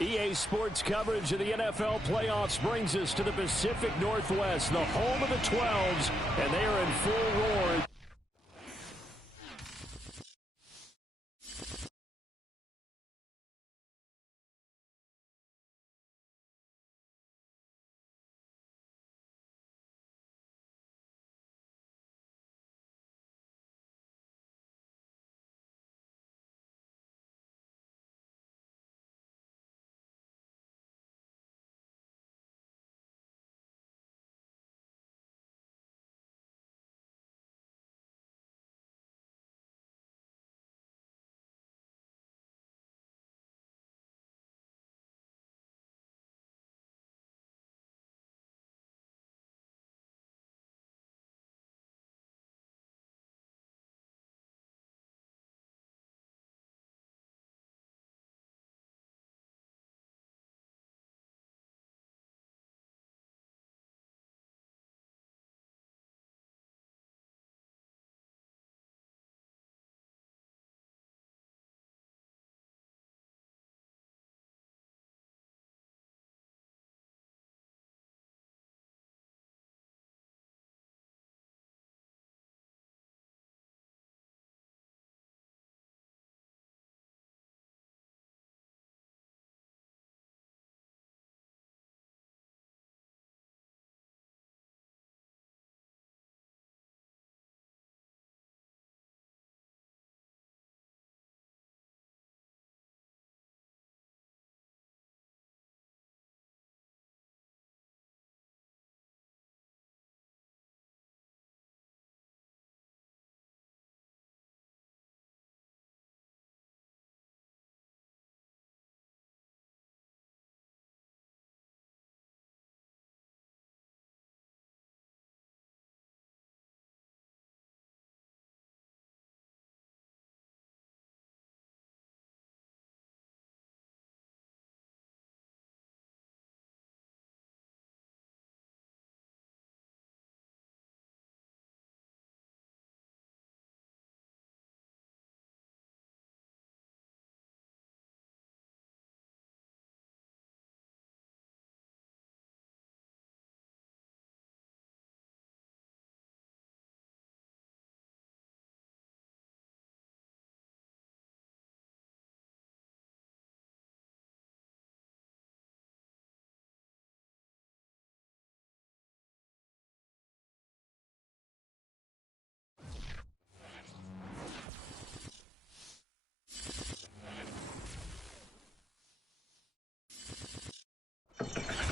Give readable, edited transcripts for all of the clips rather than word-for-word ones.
EA Sports coverage of the NFL playoffs brings us to the Pacific Northwest, the home of the 12s, and they are in full roar.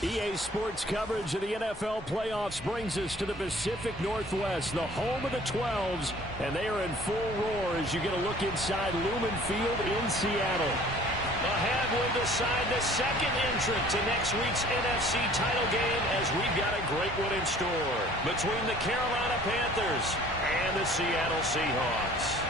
EA Sports coverage of the NFL playoffs brings us to the Pacific Northwest, the home of the 12s, and they are in full roar as you get a look inside Lumen Field in Seattle. Ahead will decide the second entrant to next week's NFC title game as we've got a great one in store between the Carolina Panthers and the Seattle Seahawks.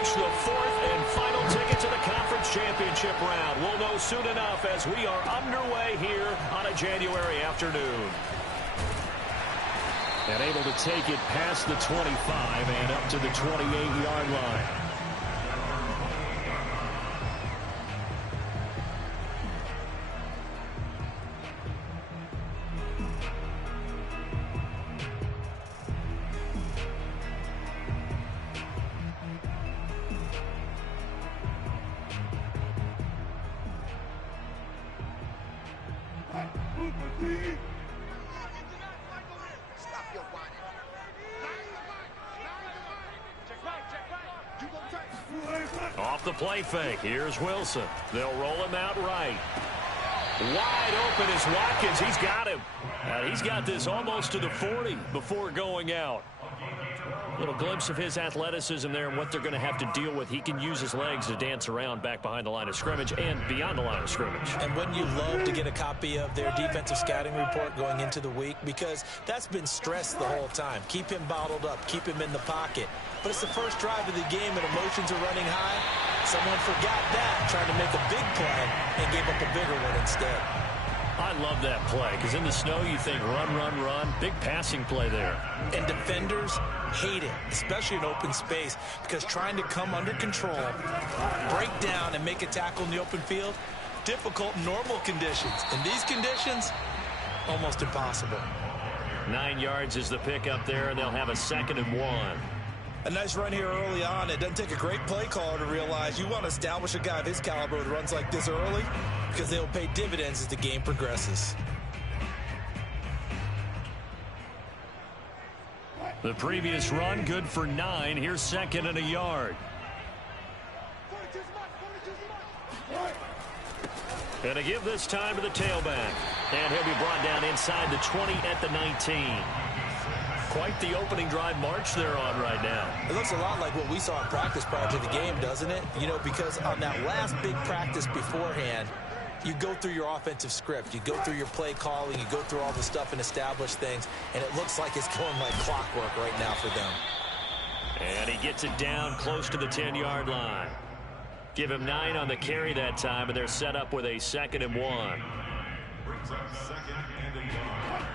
The fourth and final ticket to the conference championship round. We'll know soon enough as we are underway here on a January afternoon. And able to take it past the 25 and up to the 28-yard line. Off the play fake, here's Wilson. They'll roll him out right. Wide open is Watkins. He's got him. He's got this almost to the 40 before going out. Little glimpse of his athleticism there and what they're going to have to deal with. He can use his legs to dance around back behind the line of scrimmage and beyond the line of scrimmage. And wouldn't you love to get a copy of their defensive scouting report going into the week? Because that's been stressed the whole time. Keep him bottled up. Keep him in the pocket. But it's the first drive of the game and emotions are running high. Someone forgot that, trying to make a big play, and gave up a bigger one instead. I I love that play because in the snow you think run, run, run. Big passing play there. And defenders hate it, especially in open space, because trying to come under control, break down, and make a tackle in the open field, difficult in normal conditions. In these conditions, almost impossible. 9 yards is the pickup there, and they'll have a 2nd and 1. A nice run here early on. It doesn't take a great play caller to realize you want to establish a guy of his caliber with runs like this early because they'll pay dividends as the game progresses. The previous run good for 9. Here's 2nd and a yard. And to give this time to the tailback. And he'll be brought down inside the 20 at the 19. Quite the opening drive march they're on right now. It looks a lot like what we saw in practice prior to the game, doesn't it? You know, because on that last big practice beforehand, you go through your offensive script. You go through your play calling. You go through all the stuff and establish things. And it looks like it's going like clockwork right now for them. And he gets it down close to the 10-yard line. Give him 9 on the carry that time, and they're set up with a 2nd and 1. Brings up 2nd and a yard.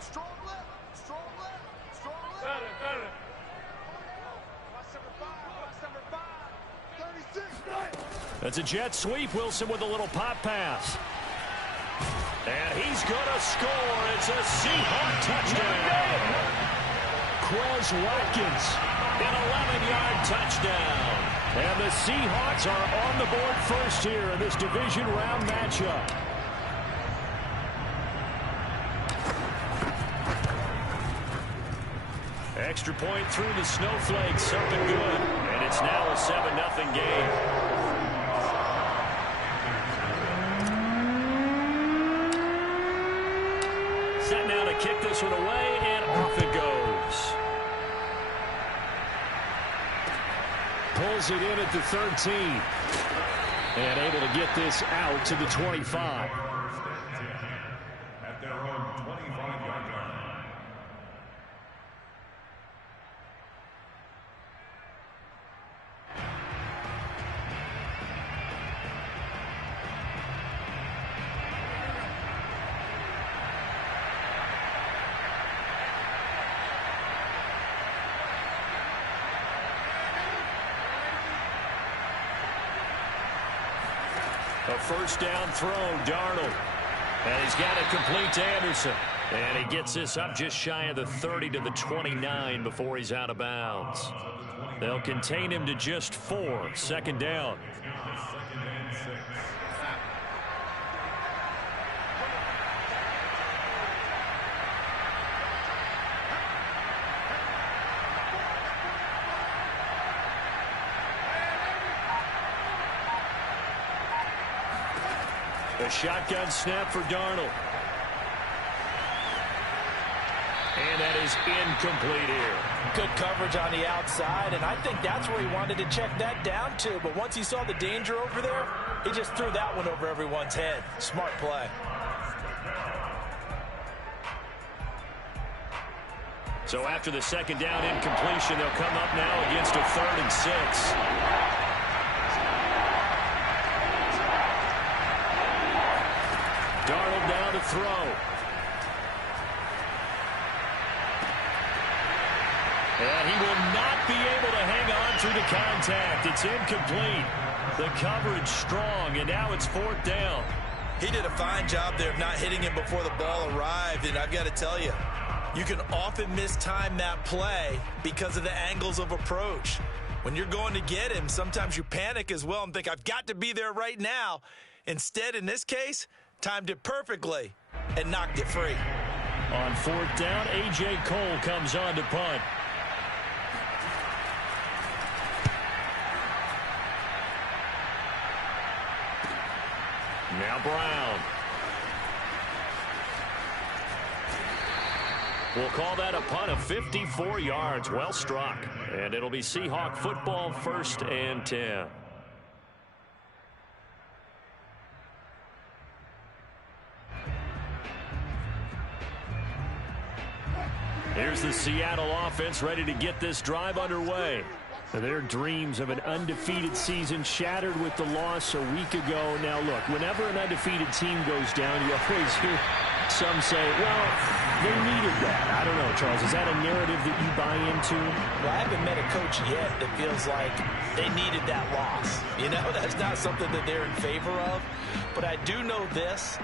Strong left, strong left, strong left. Better. Watch number 5, 36. That's a jet sweep. Wilson with a little pop pass. And he's going to score. It's a Seahawk touchdown. Quez Watkins. An 11-yard touchdown. And the Seahawks are on the board first here in this division round matchup. Extra point through the snowflakes. Something good. And it's now a 7-0 game. Set now to kick this one away, and off it goes. Pulls it in at the 13. And able to get this out to the 25. At their own 25-yard line. A first down throw, Darnold. And he's got it complete to Anderson. And he gets this up just shy of the 30 to the 29 before he's out of bounds. They'll contain him to just 4. 2nd down. A shotgun snap for Darnold. And that is incomplete here. Good coverage on the outside, and I think that's where he wanted to check that down to. But once he saw the danger over there, he just threw that one over everyone's head. Smart play. So after the 2nd down incompletion, they'll come up now against a 3rd and 6. Darnold down to throw. And he will not be able to hang on through the contact. It's incomplete. The coverage strong, and now it's 4th down. He did a fine job there of not hitting him before the ball arrived, and I've got to tell you, you can often mistime that play because of the angles of approach. When you're going to get him, sometimes you panic as well and think, I've got to be there right now. Instead, in this case, timed it perfectly and knocked it free. On 4th down, A.J. Cole comes on to punt. Now Brown. We'll call that a punt of 54 yards. Well struck. And it'll be Seahawk football, 1st and 10. Here's the Seattle offense ready to get this drive underway. Their dreams of an undefeated season shattered with the loss a week ago. Now, look, whenever an undefeated team goes down, you always hear some say, well, they needed that. I don't know, Charles. Is that a narrative that you buy into? Well, I haven't met a coach yet that feels like they needed that loss. You know, that's not something that they're in favor of. But I do know this.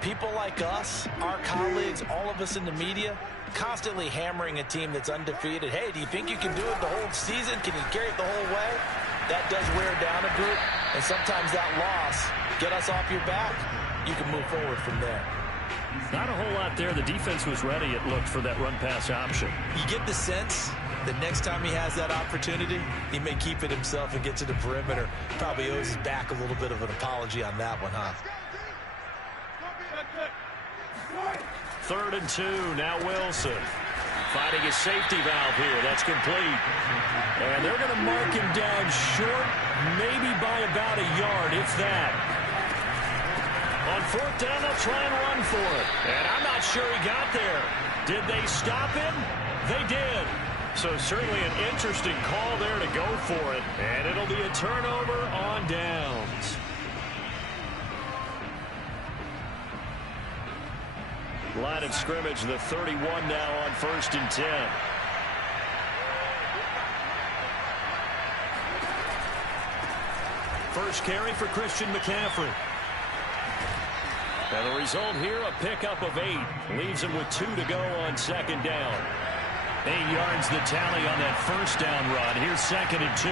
People like us, our colleagues, all of us in the media, constantly hammering a team that's undefeated. Hey, do you think you can do it the whole season? Can you carry it the whole way? That does wear down a group. And sometimes that loss, get us off your back, you can move forward from there. Not a whole lot there. The defense was ready, it looked, for that run-pass option. You get the sense that next time he has that opportunity, he may keep it himself and get to the perimeter. Probably owes his back a little bit of an apology on that one, huh? 3rd and 2. Now Wilson finding his safety valve here. That's complete. And they're going to mark him down short, maybe by about a yard, if that. On 4th down, they'll try and run for it. And I'm not sure he got there. Did they stop him? They did. So certainly an interesting call there to go for it. And it'll be a turnover on downs. Line of scrimmage, the 31 now on 1st and 10. First carry for Christian McCaffrey. And the result here, a pickup of 8. Leaves him with 2 to go on 2nd down. 8 yards the tally on that 1st down run. Here's 2nd and 2.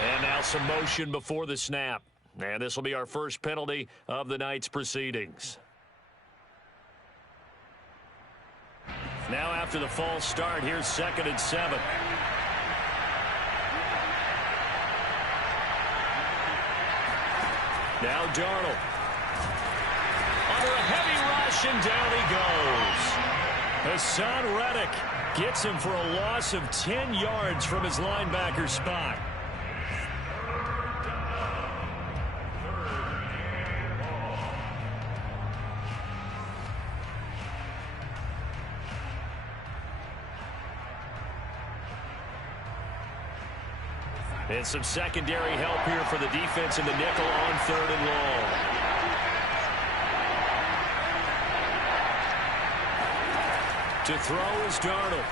And now some motion before the snap. And this will be our first penalty of the night's proceedings. Now after the false start, here's 2nd and 7. Now Darnold. Under a heavy rush, and down he goes. Hassan Reddick gets him for a loss of 10 yards from his linebacker spot. And some secondary help here for the defense in the nickel on 3rd and long. To throw is Darnold.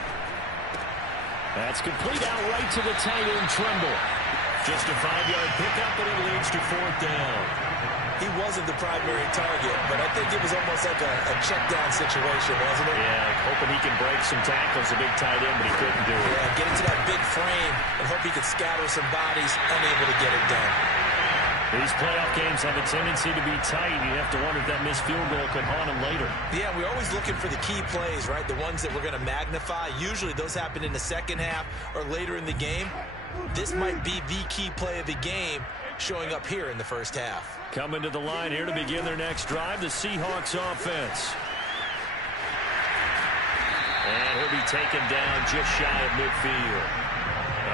That's complete out right to the tight end, Tremble. Just a 5-yard pickup, and it leads to 4th down. He wasn't the primary target, but I think it was almost like a check-down situation, wasn't it? Yeah, hoping he can break some tackles, a big tight end, but he couldn't do it. Yeah, get into that big frame and hope he could scatter some bodies, unable to get it done. These playoff games have a tendency to be tight. You have to wonder if that missed field goal could haunt him later. Yeah, we're always looking for the key plays, right? The ones that we're going to magnify. Usually those happen in the second half or later in the game. This might be the key play of the game showing up here in the first half. Coming to the line here to begin their next drive, the Seahawks offense. And he'll be taken down just shy of midfield.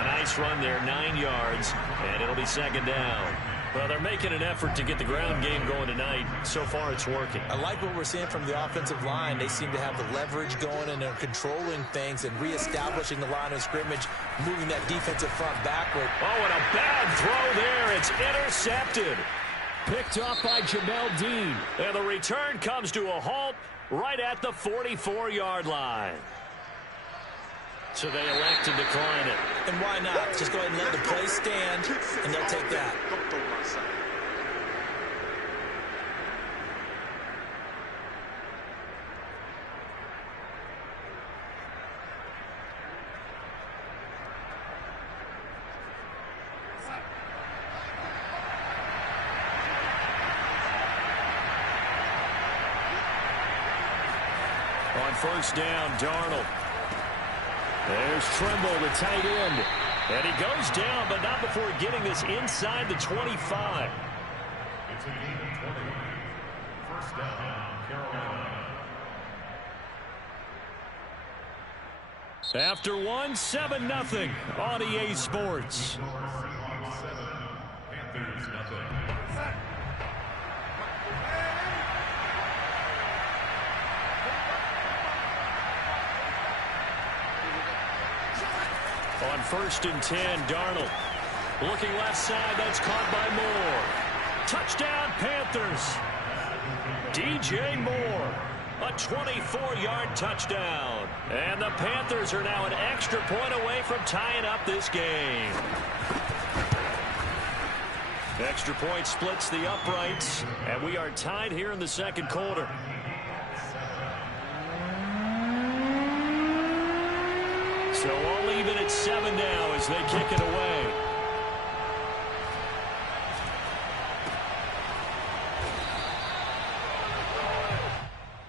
A nice run there, 9 yards, and it'll be 2nd down. Well, they're making an effort to get the ground game going tonight. So far, it's working. I like what we're seeing from the offensive line. They seem to have the leverage going, and they're controlling things and reestablishing the line of scrimmage, moving that defensive front backward. Oh, and a bad throw there. It's intercepted. Picked off by Jamel Dean. And the return comes to a halt right at the 44-yard line. So they elect to decline it. And why not? Just go ahead and let the play stand, and they'll take that. On 1st down, Darnold. There's Tremble, the tight end. And he goes down, but not before getting this inside the 25. It's a gain of 20. 1st down, Carolina. After 1, 7-0 on EA Sports. Panthers, nothing. On 1st and 10, Darnold. Looking left side, that's caught by Moore. Touchdown, Panthers. DJ Moore, a 24-yard touchdown. And the Panthers are now an extra point away from tying up this game. Extra point splits the uprights, and we are tied here in the second quarter. So all even at 7 now as they kick it away.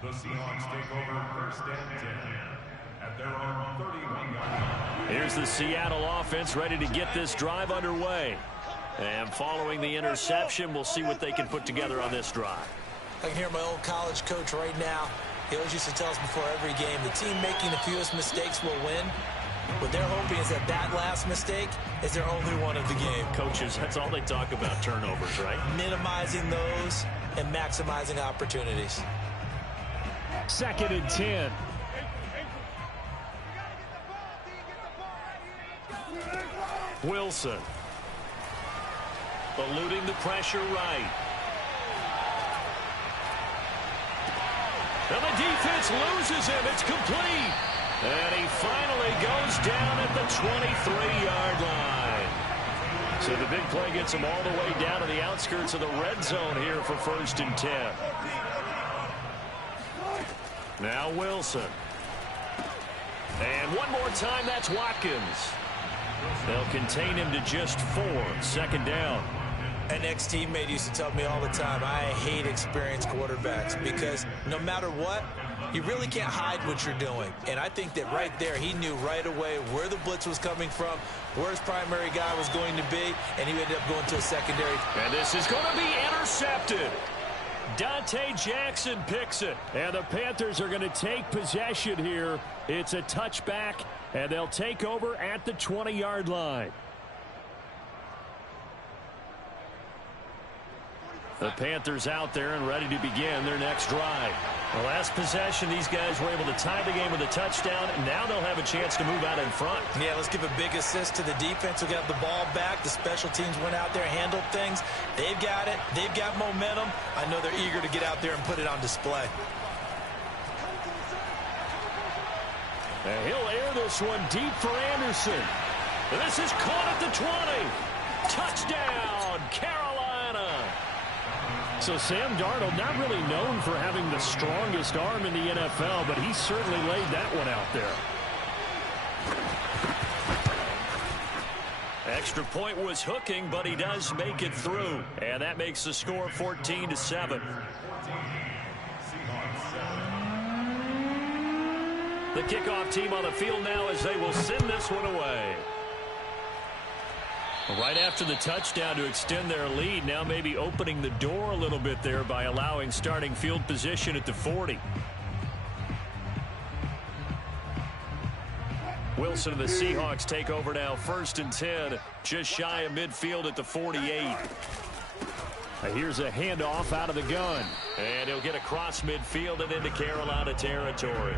The Seahawks take over 1st and 10 at their own 31-yard line. Here's the Seattle offense ready to get this drive underway. And following the interception, we'll see what they can put together on this drive. I can hear my old college coach right now. He always used to tell us before every game, the team making the fewest mistakes will win. What they're hoping is that that last mistake is their only one of the game. Coaches, that's all they talk about, turnovers, right? Minimizing those and maximizing opportunities. 2nd and 10. Wilson. Eluding the pressure right. And the defense loses him. It's complete. And he finally goes down at the 23-yard line. So the big play gets him all the way down to the outskirts of the red zone here for 1st and 10. Now Wilson. And one more time, that's Watkins. They'll contain him to just 4. 2nd down. An ex-teammate used to tell me all the time, I hate experienced quarterbacks because no matter what, you really can't hide what you're doing. And I think that right there, he knew right away where the blitz was coming from, where his primary guy was going to be, and he ended up going to a secondary. And this is going to be intercepted. Dante Jackson picks it. And the Panthers are going to take possession here. It's a touchback, and they'll take over at the 20-yard line. The Panthers out there and ready to begin their next drive. The last possession, these guys were able to tie the game with a touchdown. Now they'll have a chance to move out in front. Yeah, let's give a big assist to the defense who got the ball back. The special teams went out there, handled things. They've got it. They've got momentum. I know they're eager to get out there and put it on display. And he'll air this one deep for Anderson. This is caught at the 20. Touchdown, Carolina. So Sam Darnold, not really known for having the strongest arm in the NFL, but he certainly laid that one out there. Extra point was hooking, but he does make it through. And that makes the score 14-7. The kickoff team on the field now as they will send this one away. Right after the touchdown to extend their lead, now maybe opening the door a little bit there by allowing starting field position at the 40. Wilson and the Seahawks take over now, 1st and 10, just shy of midfield at the 48. Here's a handoff out of the gun. And he'll get across midfield and into Carolina territory.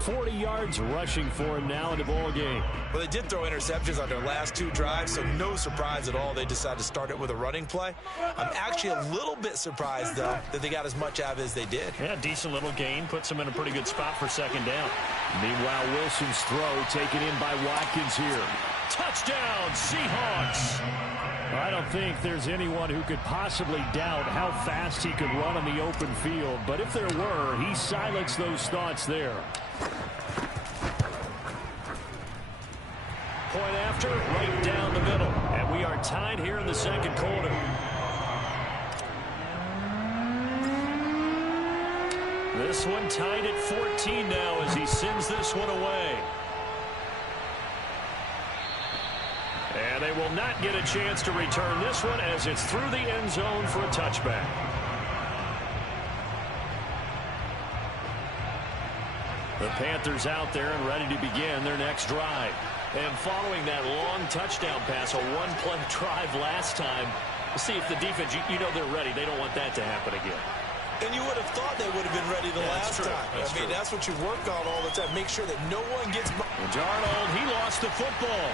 40 yards rushing for him now in the ball game. Well, they did throw interceptions on their last 2 drives, so no surprise at all they decided to start it with a running play. I'm actually a little bit surprised, though, that they got as much out of it as they did. Yeah, decent little gain. Puts them in a pretty good spot for 2nd down. Meanwhile, Wilson's throw taken in by Watkins here. Touchdown, Seahawks. I don't think there's anyone who could possibly doubt how fast he could run on the open field, but if there were, he silenced those thoughts there. Point after, right down the middle. And we are tied here in the second quarter. This one tied at 14 now as he sends this one away. And they will not get a chance to return this one as it's through the end zone for a touchback. The Panthers out there and ready to begin their next drive. And following that long touchdown pass, a one-play drive last time, we'll see if the defense, you know they're ready. They don't want that to happen again. And you would have thought they would have been ready the last time. I mean, that's what you work on all the time. Make sure that no one gets... Darnold, he lost the football.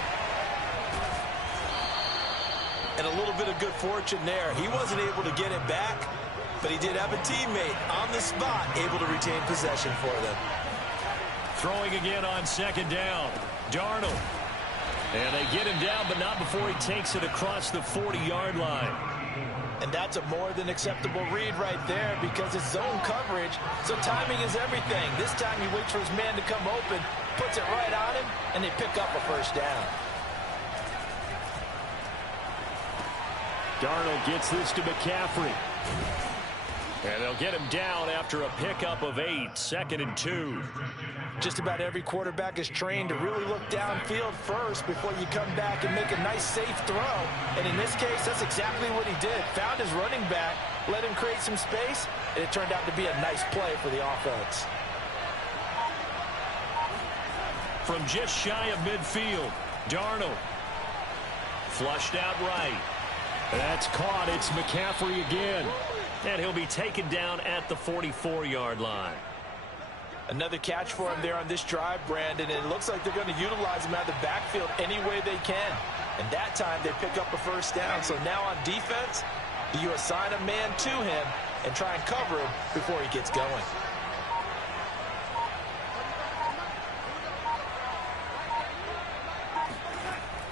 And a little bit of good fortune there. He wasn't able to get it back, but he did have a teammate on the spot able to retain possession for them. Throwing again on second down. Darnold. And they get him down, but not before he takes it across the 40-yard line. And that's a more than acceptable read right there because it's zone coverage, so timing is everything. This time he waits for his man to come open, puts it right on him, and they pick up a first down. Darnold gets this to McCaffrey. And they'll get him down after a pickup of 8, 2nd and 2. Just about every quarterback is trained to really look downfield first before you come back and make a nice, safe throw. And in this case, that's exactly what he did. Found his running back, let him create some space, and it turned out to be a nice play for the offense. From just shy of midfield, Darnold. Flushed out right. That's caught. It's McCaffrey again. And he'll be taken down at the 44-yard line. Another catch for him there on this drive, Brandon. And it looks like they're going to utilize him out of the backfield any way they can. And that time they pick up a first down. So now on defense, you assign a man to him and try and cover him before he gets going.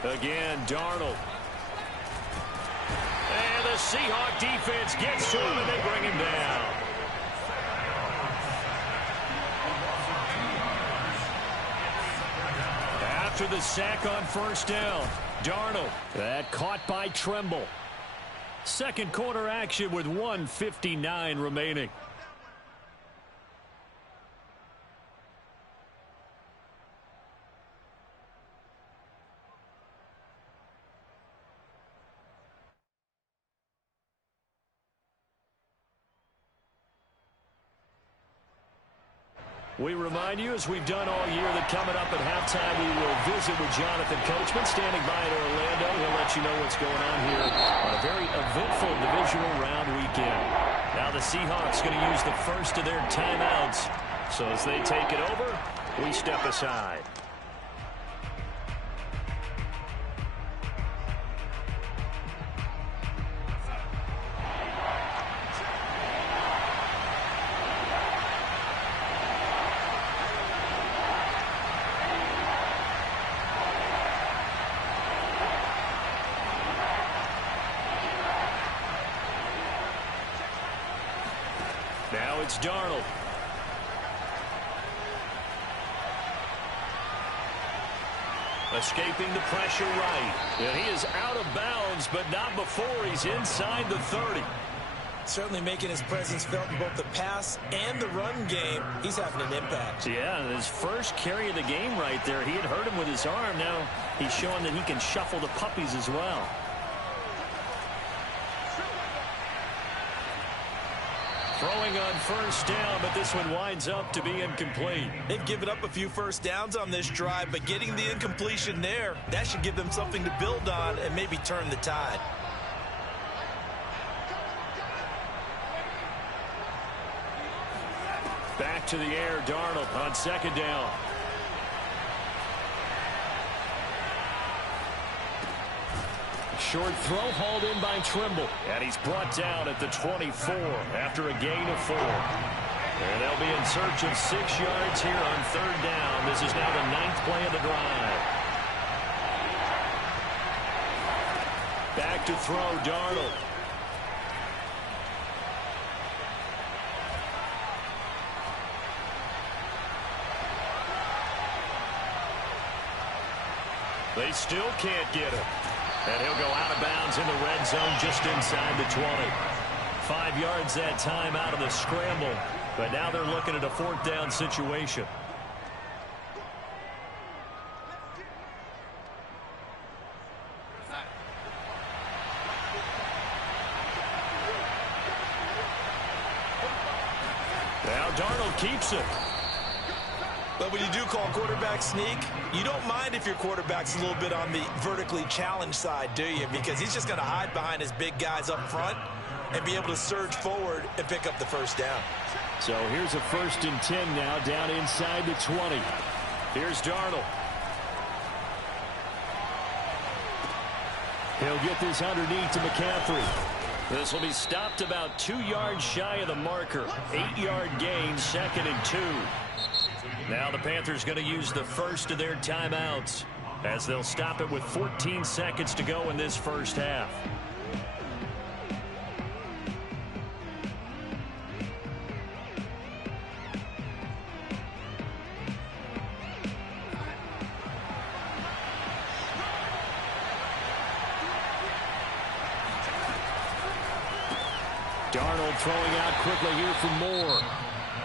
Again, Darnold. And the Seahawk defense gets to him, and they bring him down. After the sack on first down, Darnold. That caught by Tremble. Second quarter action with 1:59 remaining. We remind you, as we've done all year, that coming up at halftime, we will visit with Jonathan Coachman, standing by in Orlando. He'll let you know what's going on here on a very eventful divisional round weekend. Now the Seahawks going to use the first of their timeouts. So as they take it over, we step aside. Now it's Darnold. Escaping the pressure right. And he is out of bounds, but not before he's inside the 30. Certainly making his presence felt in both the pass and the run game. He's having an impact. Yeah, his first carry of the game right there. He had hurt him with his arm. Now he's showing that he can shuffle the puppies as well. Throwing on first down, but this one winds up to be incomplete. They've given up a few first downs on this drive, but getting the incompletion there, that should give them something to build on and maybe turn the tide. Back to the air, Darnold on second down. Short throw hauled in by Tremble. And he's brought down at the 24 after a gain of 4. And they'll be in search of 6 yards here on third down. This is now the 9th play of the drive. Back to throw, Darnold. They still can't get him. And he'll go out of bounds in the red zone just inside the 20. 5 yards that time out of the scramble. But now they're looking at a fourth down situation. Now Darnold keeps it. But when you do call quarterback sneak, you don't mind if your quarterback's a little bit on the vertically challenged side, do you? Because he's just going to hide behind his big guys up front. and be able to surge forward and pick up the first down. So here's a 1st and 10 now, down inside the 20. Here's Darnold. He'll get this underneath to McCaffrey. This will be stopped about 2 yards shy of the marker. 8-yard gain, 2nd and 2. Now the Panthers going to use the first of their timeouts as they'll stop it with 14 seconds to go in this first half. Darnold throwing out quickly here for Moore.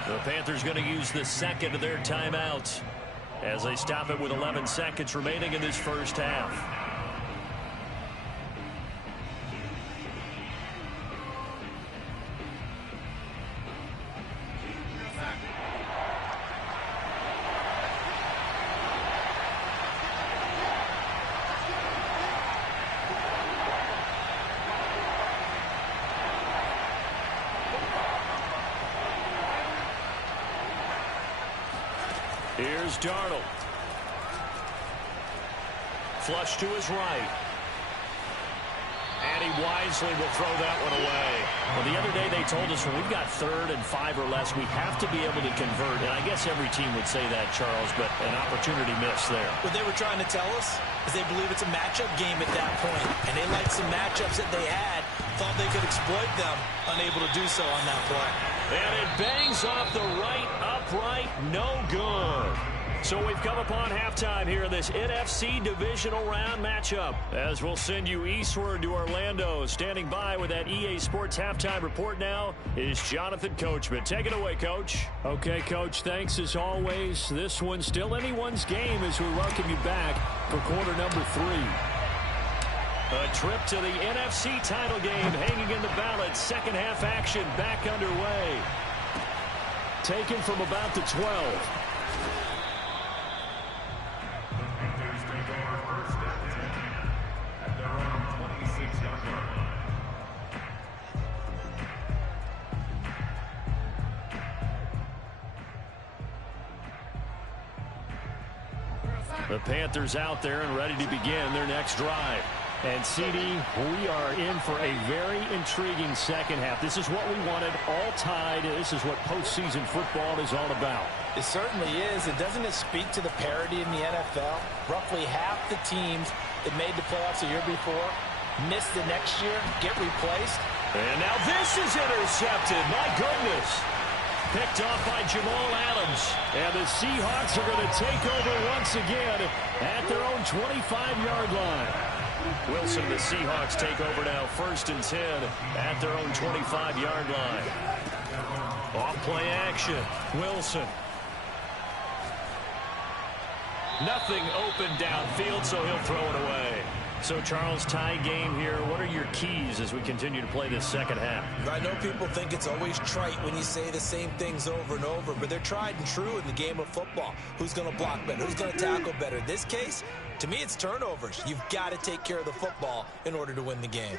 The Panthers going to use the second of their timeouts as they stop it with 11 seconds remaining in this first half. Here's Darnold. Flush to his right. And he wisely will throw that one away. Well, the other day they told us when we've got 3rd and 5 or less, we have to be able to convert. And I guess every team would say that, Charles, but an opportunity missed there. What they were trying to tell us is they believe it's a matchup game at that point. And they liked some matchups that they had, thought they could exploit them, unable to do so on that play. And it bangs off the right upright, no good. So we've come upon halftime here in this NFC divisional round matchup. As we'll send you eastward to Orlando. Standing by with that EA Sports halftime report now is Jonathan Coachman. Take it away, Coach. Okay, Coach, thanks as always. This one's still anyone's game as we welcome you back for quarter number 3. A trip to the NFC title game hanging in the balance. Second half action back underway. Taken from about the 12. Panthers take over 1st and 10 at their own 26-yard line. The Panthers out there and ready to begin their next drive. And, CD, we are in for a very intriguing second half. This is what we wanted, all tied. This is what postseason football is all about. It certainly is. And doesn't it speak to the parity in the NFL? Roughly half the teams that made the playoffs the year before miss the next year, get replaced. And now this is intercepted. My goodness. Picked off by Jamal Adams. And the Seahawks are going to take over once again at their own 25-yard line. Wilson, the Seahawks take over now, 1st and 10 at their own 25-yard line. Off play action. Wilson. Nothing open downfield, so he'll throw it away. So, Charles, tie game here. What are your keys as we continue to play this second half? I know people think it's always trite when you say the same things over and over, but they're tried and true in the game of football. Who's going to block better? Who's going to tackle better? In this case, to me, it's turnovers. You've got to take care of the football in order to win the game.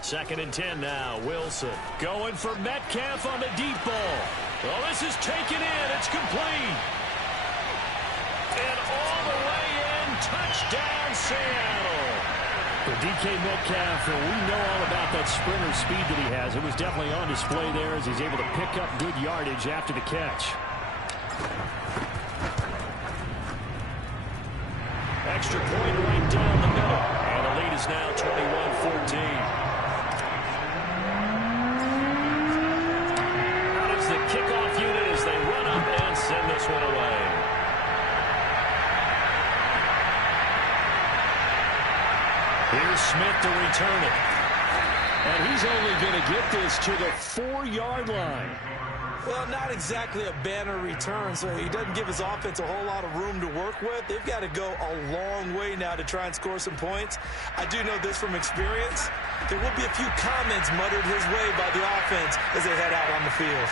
2nd and 10 now. Wilson going for Metcalf on the deep ball. Well, this is taken in. It's complete. And all the way in. Touchdown, Seattle. For DK Metcalf, we know all about that sprinter speed that he has. It was definitely on display there as he's able to pick up good yardage after the catch. Extra point right down the middle. And the lead is now 21-14. Out is the kickoff unit as they run up and send this one away. Here's Smith to return it. And he's only going to get this to the 4-yard line. Well, not exactly a banner return, so he doesn't give his offense a whole lot of room to work with. They've got to go a long way now to try and score some points. I do know this from experience. There will be a few comments muttered his way by the offense as they head out on the field.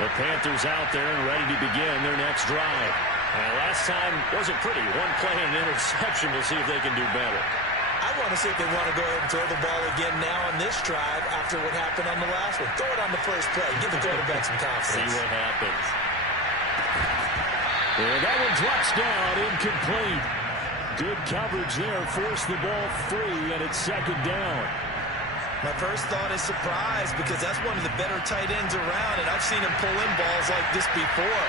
The Panthers out there and ready to begin their next drive. And last time wasn't pretty. One play and an interception. We'll see if they can do better. I want to see if they want to go ahead and throw the ball again now on this drive after what happened on the last one. Throw it on the first play. Give the quarterback some confidence. See what happens. And that one drops down, incomplete. Good coverage there. Forced the ball free, and it's second down. My first thought is surprise because that's one of the better tight ends around, and I've seen him pull in balls like this before.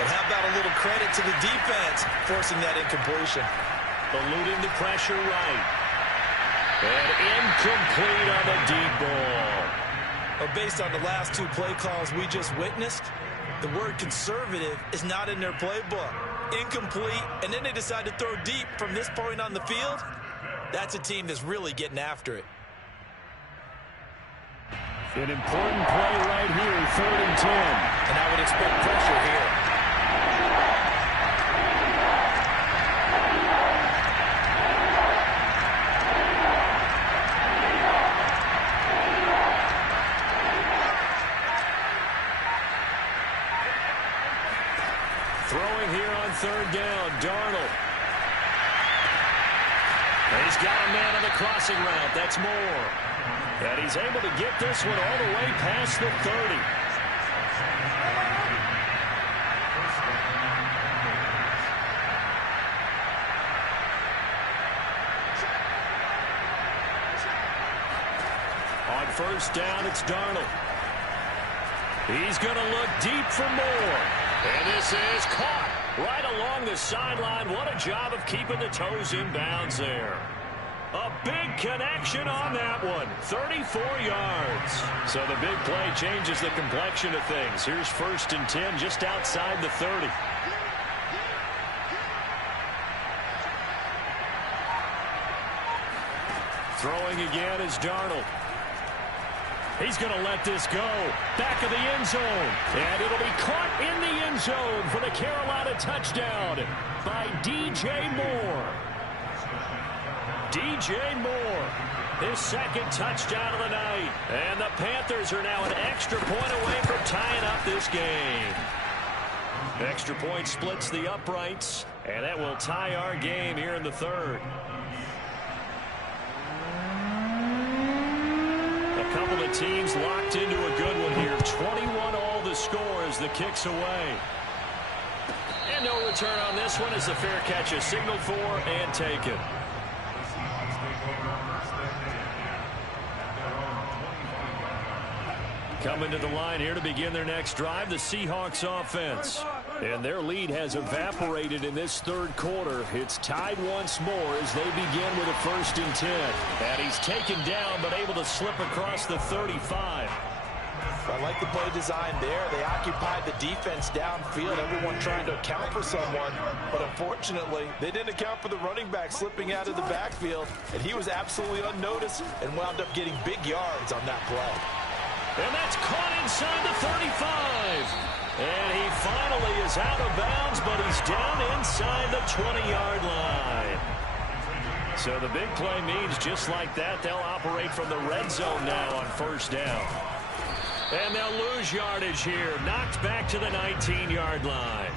But how about a little credit to the defense forcing that incompletion? Eluding the pressure right. And incomplete on the deep ball. Well, based on the last two play calls we just witnessed, the word conservative is not in their playbook. Incomplete, and then they decide to throw deep from this point on the field. That's a team that's really getting after it. An important play right here, 3rd and 10. And I would expect pressure here. Throwing here on 3rd down, Darnold. And he's got a man on the crossing route. That's Moore. And he's able to get this one all the way past the 30. On 1st down, it's Darnold. He's going to look deep for Moore. And this is caught right along the sideline. What a job of keeping the toes in bounds there. A big connection on that one. 34 yards. So the big play changes the complexion of things. Here's 1st and 10 just outside the 30. Throwing again is Darnold. He's going to let this go. Back of the end zone. And it'll be caught in the end zone for the Carolina touchdown by DJ Moore. DJ Moore, his 2nd touchdown of the night. And the Panthers are now an extra point away from tying up this game. Extra point splits the uprights, and that will tie our game here in the 3rd. A couple of teams locked into a good one here. 21 all the score as the kick's away. And no return on this one as the fair catch is signaled for and taken. Coming to the line here to begin their next drive, the Seahawks offense. And their lead has evaporated in this 3rd quarter. It's tied once more as they begin with a 1st and 10. And he's taken down but able to slip across the 35. I like the play design there. They occupied the defense downfield, everyone trying to account for someone. But unfortunately, they didn't account for the running back slipping out of the backfield. And he was absolutely unnoticed and wound up getting big yards on that play. And that's caught inside the 35. And he finally is out of bounds, but he's down inside the 20-yard line. So the big play means just like that, they'll operate from the red zone now on 1st down. And they'll lose yardage here, knocked back to the 19-yard line.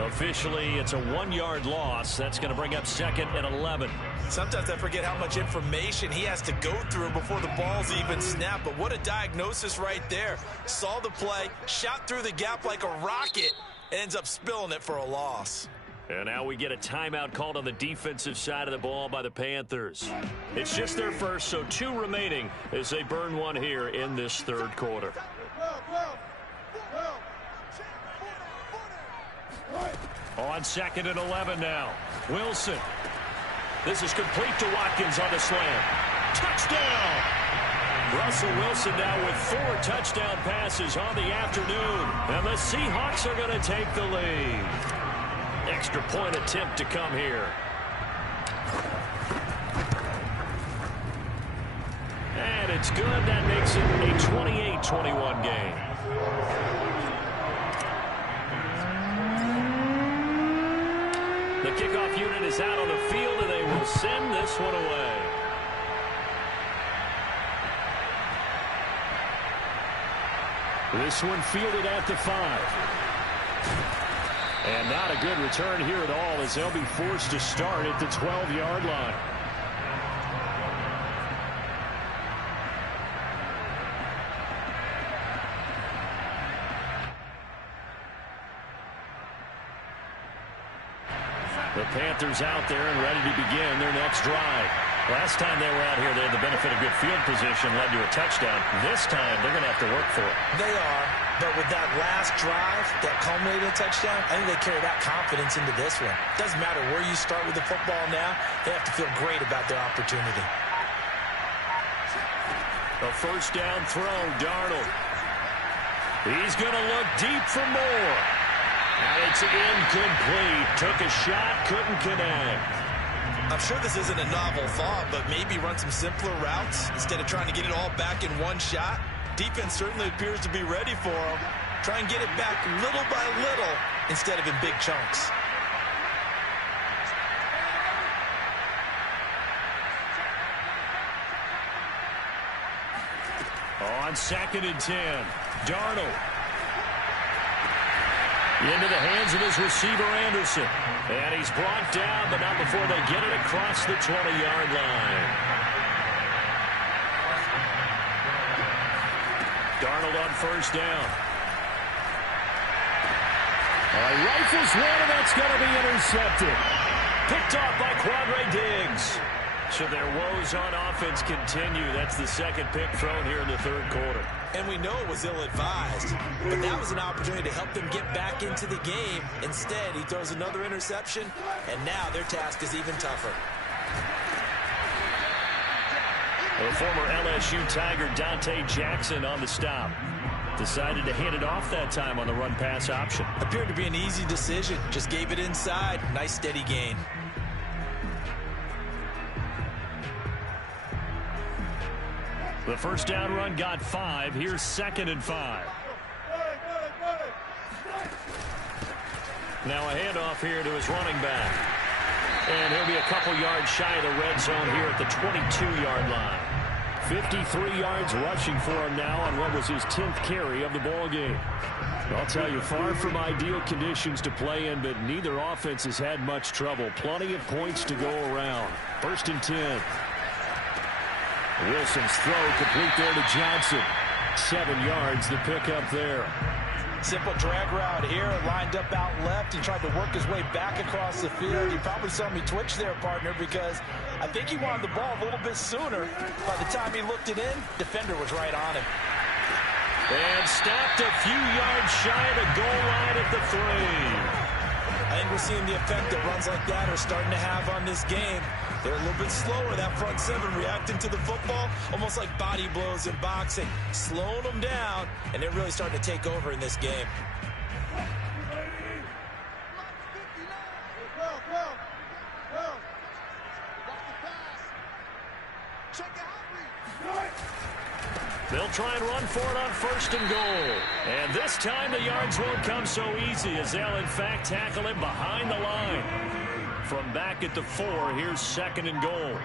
Officially, it's a 1-yard loss. That's going to bring up 2nd and 11. Sometimes I forget how much information he has to go through before the ball's even snapped. But what a diagnosis right there. Saw the play, shot through the gap like a rocket, and ends up spilling it for a loss. And now we get a timeout called on the defensive side of the ball by the Panthers. It's just their first, so 2 remaining as they burn one here in this 3rd quarter. On 2nd and 11 now. Wilson. This is complete to Watkins on the slam. Touchdown! Russell Wilson now with 4 touchdown passes on the afternoon. And the Seahawks are going to take the lead. Extra point attempt to come here. And it's good. That makes it a 28-21 game. The kickoff unit is out on the field, and they will send this one away. This one fielded at the 5. And not a good return here at all as they'll be forced to start at the 12-yard line. The Panthers out there and ready to begin their next drive. Last time they were out here, they had the benefit of good field position, led to a touchdown. This time, they're going to have to work for it. They are, but with that last drive that culminated in a touchdown, I think they carry that confidence into this one. Doesn't matter where you start with the football now, they have to feel great about their opportunity. A first down throw, Darnold. He's going to look deep for more. And it's incomplete. Took a shot, couldn't connect. I'm sure this isn't a novel thought, but maybe run some simpler routes instead of trying to get it all back in one shot. Defense certainly appears to be ready for him. Try and get it back little by little instead of in big chunks. On 2nd and 10, Darnold. Into the hands of his receiver, Anderson. And he's brought down, but not before they get it across the 20-yard line. Darnold on first down. Rifles one, and that's going to be intercepted. Picked off by Quandre Diggs. Should their woes on offense continue, that's the second pick thrown here in the third quarter. And we know it was ill-advised, but that was an opportunity to help them get back into the game. Instead, he throws another interception, and now their task is even tougher. The former LSU Tiger Dante Jackson on the stop. Decided to hand it off that time on the run-pass option. Appeared to be an easy decision. Just gave it inside. Nice steady gain. The first down run got 5. Here's 2nd and 5. Now a handoff here to his running back. And he'll be a couple yards shy of the red zone here at the 22-yard line. 53 yards rushing for him now on what was his 10th carry of the ball game. I'll tell you, far from ideal conditions to play in, but neither offense has had much trouble. Plenty of points to go around. 1st and 10. Wilson's throw complete there to Johnson. 7 yards, the pickup there. Simple drag route here, lined up out left. He tried to work his way back across the field. You probably saw me twitch there, partner, because I think he wanted the ball a little bit sooner. By the time he looked it in, defender was right on him. And stopped a few yards shy of the goal line at the 3. I think we're seeing the effect that runs like that are starting to have on this game. They're a little bit slower, that front 7, reacting to the football, almost like body blows in boxing, slowing them down, and they're really starting to take over in this game. They'll try and run for it on 1st and goal. And this time the yards won't come so easy, as they'll in fact tackle him behind the line. From back at the 4, here's 2nd and goal.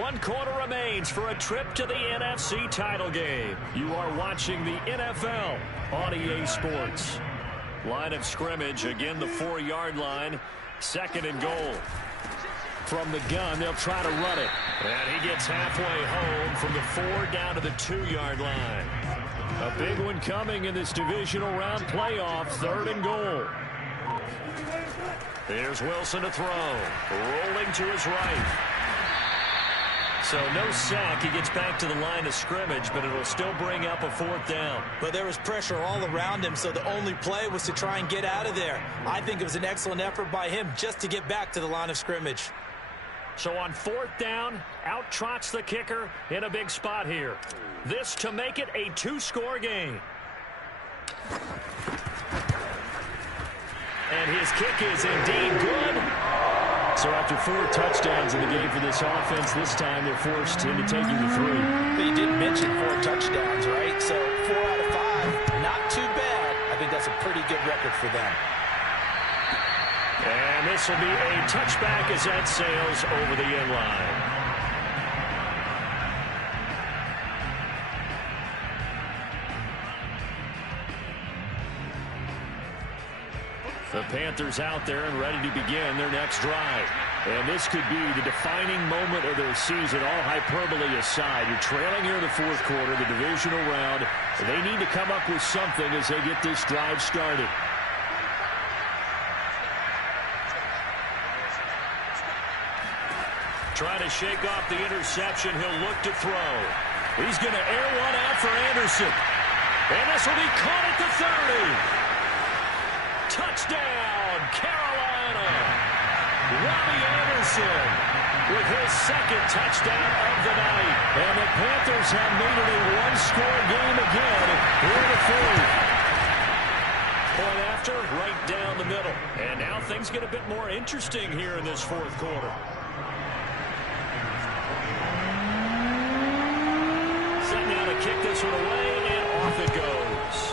One quarter remains for a trip to the NFC title game. You are watching the NFL on EA Sports. Line of scrimmage, again the 4-yard line. 2nd and goal. From the gun, they'll try to run it. And he gets halfway home from the 4 down to the 2-yard line. A big one coming in this divisional round playoff. 3rd and goal. Here's Wilson to throw. Rolling to his right. So no sack. He gets back to the line of scrimmage, but it'll still bring up a 4th down. But there was pressure all around him, so the only play was to try and get out of there. I think it was an excellent effort by him just to get back to the line of scrimmage. So on 4th down, out trots the kicker in a big spot here. This to make it a 2-score game. And his kick is indeed good. So after 4 touchdowns in the game for this offense, this time they're forced into taking the 3. But you didn't mention 4 touchdowns, right? So 4 out of 5, not too bad. I think that's a pretty good record for them. And this will be a touchback as that sails over the end line. The Panthers out there and ready to begin their next drive. And this could be the defining moment of their season, all hyperbole aside. You're trailing here in the fourth quarter, the divisional round. They need to come up with something as they get this drive started. Trying to shake off the interception. He'll look to throw. He's going to air one out for Anderson. And this will be caught at the 30. Touchdown, Carolina. Robbie Anderson with his second touchdown of the night. And the Panthers have made it a one-score game again here in the fourth. Point after, right down the middle. And now things get a bit more interesting here in this fourth quarter. Set now to kick this one away, and off it goes.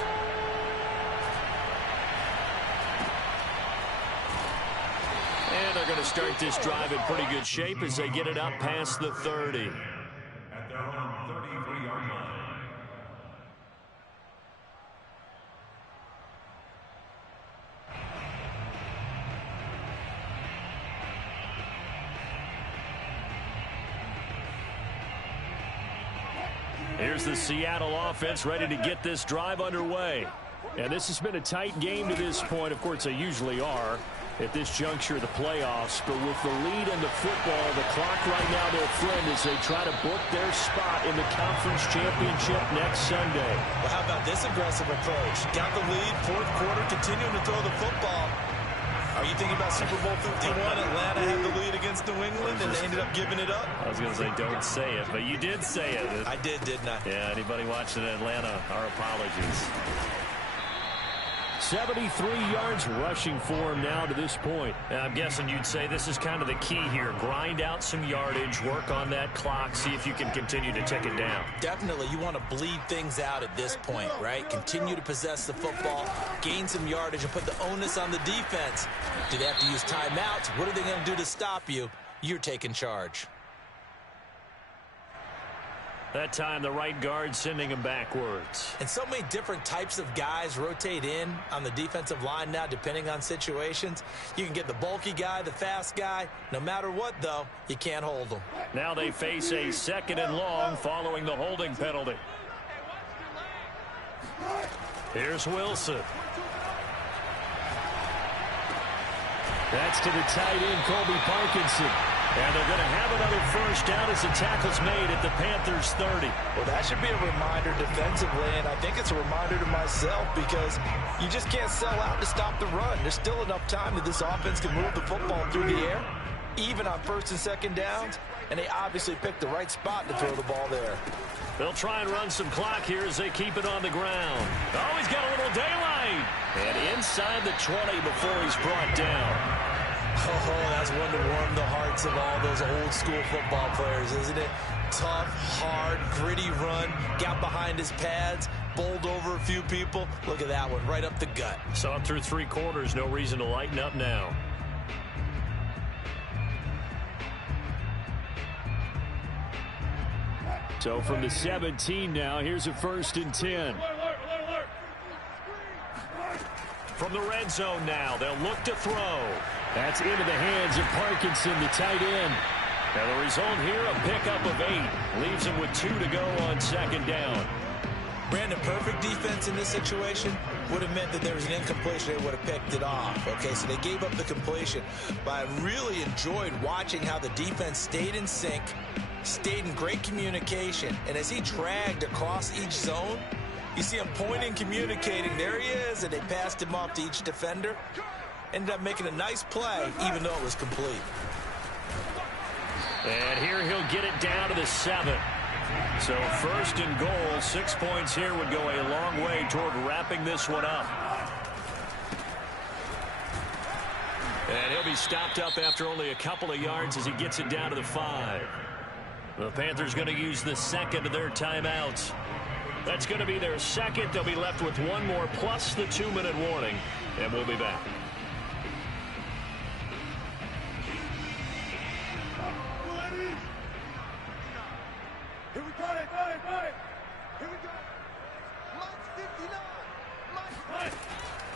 And they're going to start this drive in pretty good shape as they get it up past the 30. At their own 33-yard line. Here's the Seattle offense ready to get this drive underway. And this has been a tight game to this point. Of course, they usually are at this juncture of the playoffs. But with the lead in the football, the clock right now their friend as they try to book their spot in the conference championship next Sunday. Well, how about this aggressive approach? Got the lead, fourth quarter, continuing to throw the football. Are you thinking about Super Bowl 51? Atlanta had the lead against New England, and they ended up giving it up? I was going to say, don't say it, but you did say it. I did, didn't I? Yeah, anybody watching Atlanta, our apologies. 73 yards rushing for him now to this point. I'm guessing you'd say this is kind of the key here. Grind out some yardage, work on that clock, see if you can continue to tick it down. Definitely. You want to bleed things out at this point, right? Continue to possess the football, gain some yardage, and put the onus on the defense. Do they have to use timeouts? What are they going to do to stop you? You're taking charge. That time, the right guard sending him backwards. And so many different types of guys rotate in on the defensive line now, depending on situations. You can get the bulky guy, the fast guy. No matter what, though, you can't hold them. Now they face a 2nd and long following the holding penalty. Here's Wilson. That's to the tight end, Colby Parkinson. And they're going to have another first down as the tackle's made at the Panthers' 30. Well, that should be a reminder defensively, and I think it's a reminder to myself because you just can't sell out to stop the run. There's still enough time that this offense can move the football through the air, even on 1st and 2nd downs, and they obviously picked the right spot to throw the ball there. They'll try and run some clock here as they keep it on the ground. Oh, he's got a little daylight. And inside the 20 before he's brought down. Oh, that's one to warm the hearts of all those old-school football players, isn't it? Tough, hard, gritty run, got behind his pads, bowled over a few people. Look at that one, right up the gut. Saw it through 3 quarters, no reason to lighten up now. So from the 17 now, here's a 1st and 10. From the red zone now, they'll look to throw. That's into the hands of Parkinson, the tight end. Now the result here, a pickup of 8. Leaves him with 2 to go on 2nd down. Brandon, perfect defense in this situation would have meant that there was an incompletion. They would have picked it off. Okay, so they gave up the completion. But I really enjoyed watching how the defense stayed in sync, stayed in great communication. And as he dragged across each zone, you see him pointing, communicating. There he is, and they passed him off to each defender. Ended up making a nice play, even though it was complete. And here he'll get it down to the 7. So 1st and goal, 6 points here would go a long way toward wrapping this one up. And he'll be stopped up after only a couple of yards as he gets it down to the 5. The Panthers going to use the 2nd of their timeouts. That's going to be their 2nd. They'll be left with 1 more plus the 2-minute warning. And we'll be back.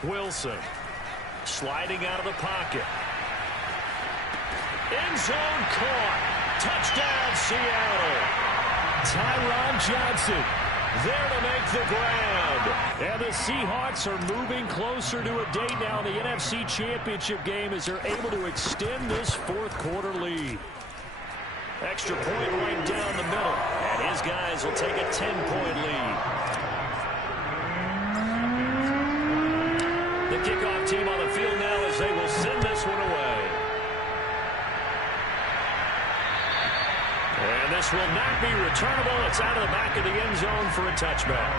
Wilson sliding out of the pocket. End zone caught. Touchdown, Seattle. Tyron Johnson there to make the grab. And the Seahawks are moving closer to a date now in the NFC Championship game as they're able to extend this fourth-quarter lead. Extra point right down the middle. And his guys will take a 10-point lead. The kickoff team on the field now as they will send this one away. And this will not be returnable. It's out of the back of the end zone for a touchback.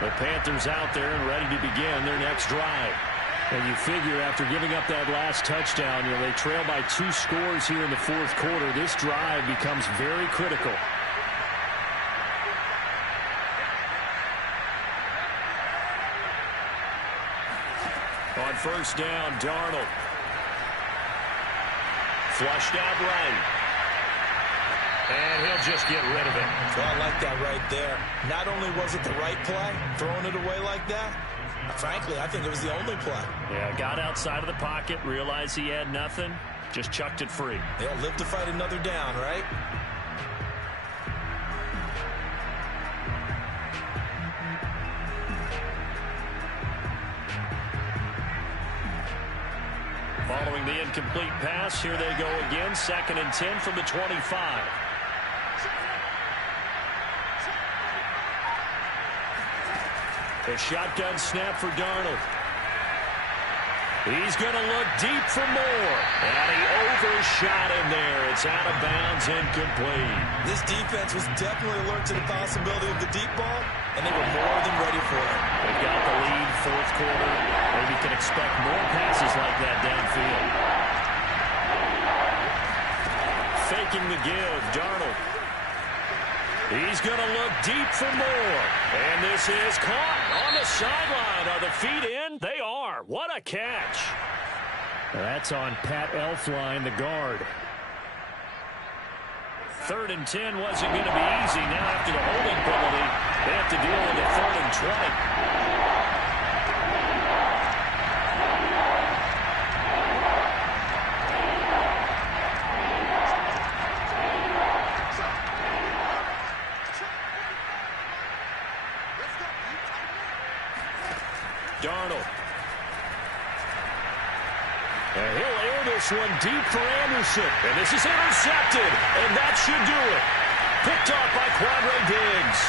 The Panthers out there and ready to begin their next drive. And you figure after giving up that last touchdown, they trail by 2 scores here in the fourth quarter. This drive becomes very critical. On first down, Darnold. Flushed out right. And he'll just get rid of it. So I like that right there. Not only was it the right play, throwing it away like that, frankly, I think it was the only play. Yeah, got outside of the pocket, realized he had nothing, just chucked it free. Yeah, live to fight another down, right? Following the incomplete pass, here they go again. 2nd and 10 from the 25. A shotgun snap for Darnold. He's going to look deep for more. And he overshot him there. It's out of bounds, incomplete. This defense was definitely alert to the possibility of the deep ball, and they were more than ready for it. They've got the lead, fourth quarter. Maybe can expect more passes like that downfield. Faking the give, Darnold. He's going to look deep for more. And this is caught on the sideline. Are the feet in? They are. What a catch. That's on Pat Elflein, the guard. 3rd and 10 wasn't going to be easy. Now after the holding penalty, they have to deal with a 3rd and 20. Darnold. And he'll air this one deep for Anderson. And this is intercepted. And that should do it. Picked off by Quandre Diggs.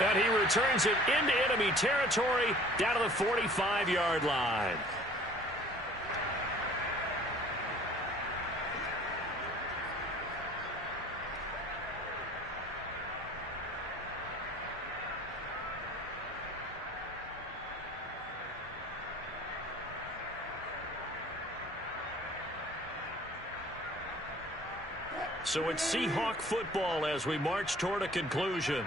And he returns it into enemy territory down to the 45-yard line. So it's Seahawk football as we march toward a conclusion.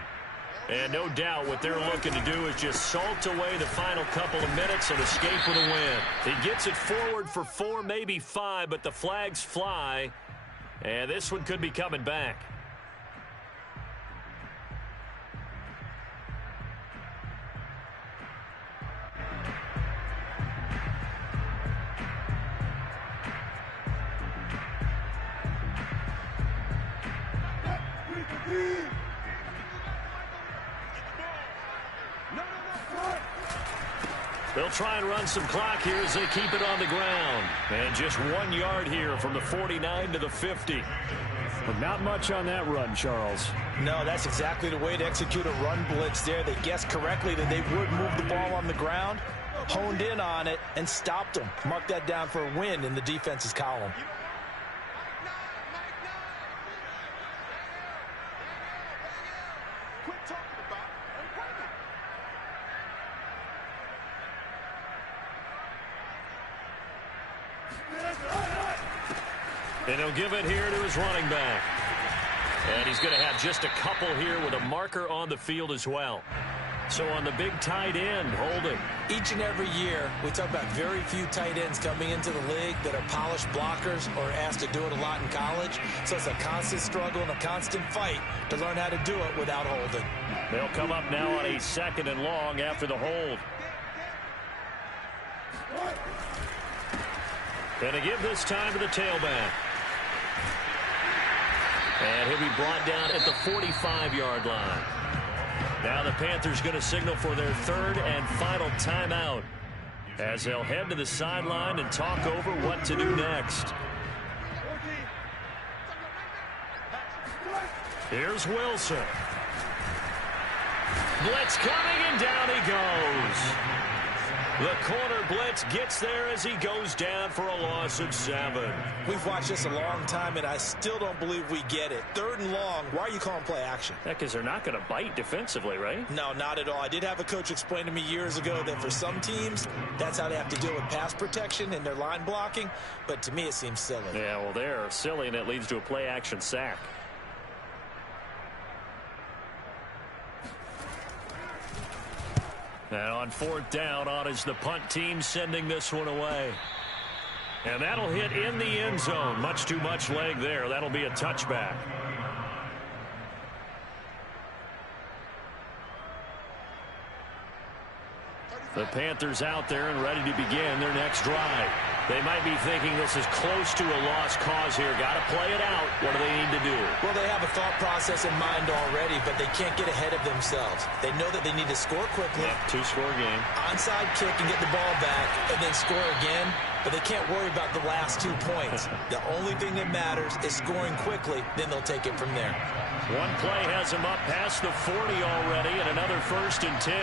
And no doubt what they're looking to do is just salt away the final couple of minutes and escape with a win. He gets it forward for 4, maybe 5, but the flags fly. And this one could be coming back. They'll try and run some clock here as they keep it on the ground. And just 1 yard here from the 49 to the 50. But not much on that run, Charles. No, that's exactly the way to execute a run blitz there. They guessed correctly that they would move the ball on the ground, honed in on it, and stopped them. Mark that down for a win in the defense's column. And he'll give it here to his running back. And he's going to have just a couple here with a marker on the field as well. So on the big tight end, holding. Each and every year, we talk about very few tight ends coming into the league that are polished blockers or asked to do it a lot in college. So it's a constant struggle and a constant fight to learn how to do it without holding. They'll come up now on a 2nd and long after the hold. And to give this time to the tailback. And he'll be brought down at the 45-yard line. Now the Panthers going to signal for their 3rd and final timeout as they'll head to the sideline and talk over what to do next. Here's Wilson. Blitz coming, and down he goes. The corner blitz gets there as he goes down for a loss of 7. We've watched this a long time, and I still don't believe we get it. 3rd and long, why are you calling play action? Yeah, because they're not going to bite defensively, right? No, not at all. I did have a coach explain to me years ago that for some teams, that's how they have to deal with pass protection and their line blocking, but to me it seems silly. Yeah, well, they're silly, and it leads to a play action sack. And on 4th down, on is the punt team sending this one away. And that'll hit in the end zone. Much too much leg there. That'll be a touchback. The Panthers out there and ready to begin their next drive. They might be thinking this is close to a lost cause here. Got to play it out. What do they need to do? Well, they have a thought process in mind already, but they can't get ahead of themselves. They know that they need to score quickly. Yeah, 2-score game. Onside kick and get the ball back and then score again, but they can't worry about the last 2 points. The only thing that matters is scoring quickly, then they'll take it from there. One play has them up past the 40 already, and another 1st and 10.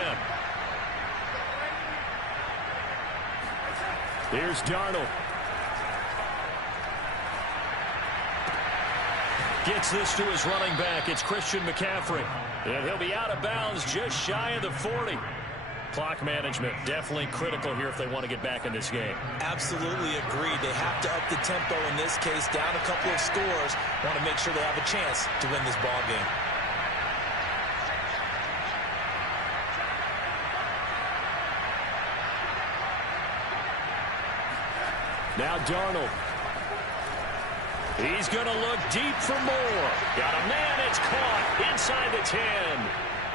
Here's Darnold. Gets this to his running back. It's Christian McCaffrey. And he'll be out of bounds just shy of the 40. Clock management definitely critical here if they want to get back in this game. Absolutely agreed. They have to up the tempo in this case, down a couple of scores. Want to make sure they have a chance to win this ball game. Now Darnold. He's going to look deep for more. Got a man. It's caught inside the 10.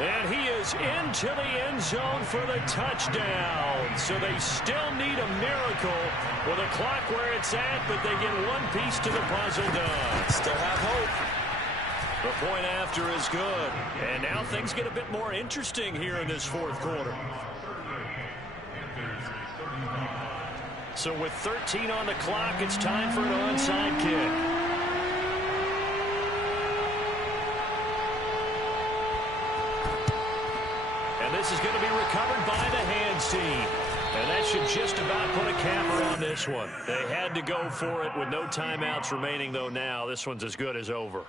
And he is into the end zone for the touchdown. So they still need a miracle with a clock where it's at, but they get one piece to the puzzle done. Still have hope. The point after is good. And now things get a bit more interesting here in this 4th quarter. So with 13 on the clock, it's time for an onside kick. And this is going to be recovered by the hands team. And that should just about put a capper on this one. They had to go for it with no timeouts remaining, though now. This one's as good as over.